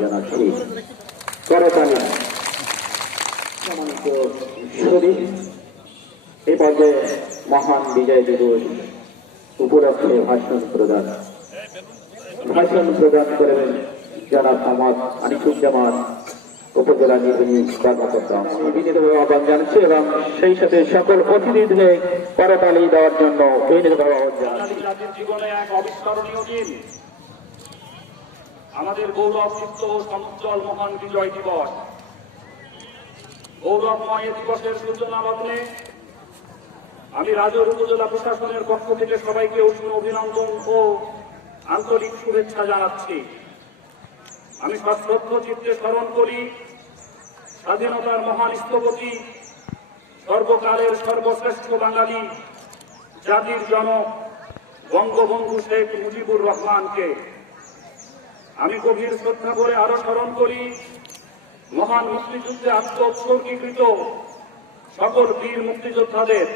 জানাচ্ছি করতালি সম্মানিত সুধী। এই পর্যায়ে মহান বিজয় দিবস উপলক্ষে ভাষণ প্রদান করবেন জনাব মোহাম্মদ আনিসুজ্জামান উপজেলা নির্বাহী কর্মকর্তা। বিনীতভাবে আহ্বান জানাচ্ছি এবং সেই সাথে সকল অতিথিদের করতালি দেওয়ার জন্য বিনীতভাবে আহ্বান জানাচ্ছি। জাতির জীবনে এক অবিস্মরণীয় দিন, আমাদের গৌরবযুক্ত সমুজ্জ্বল মহান বিজয় দিবস। গৌরবময় এ দিবসের সূচনা লগ্নে আমি রাজৌর উপজেলা প্রশাসনের পক্ষ থেকে সবাইকে উষ্ণ অভিনন্দন ও আন্তরিক শুভেচ্ছা জানাচ্ছি। আমি সশ্রদ্ধ চিত্তে স্মরণ করি স্বাধীনতার মহান স্থপতি, সর্বকালের সর্বশ্রেষ্ঠ বাঙালি, জাতির জনক বঙ্গবন্ধু শেখ মুজিবুর রহমানকে। আমি গভীর শ্রদ্ধা করে আরো স্মরণ করি মহান মুক্তিযুদ্ধে আত্মোৎসর্গীকৃত সকল বীর মুক্তিযোদ্ধাদের।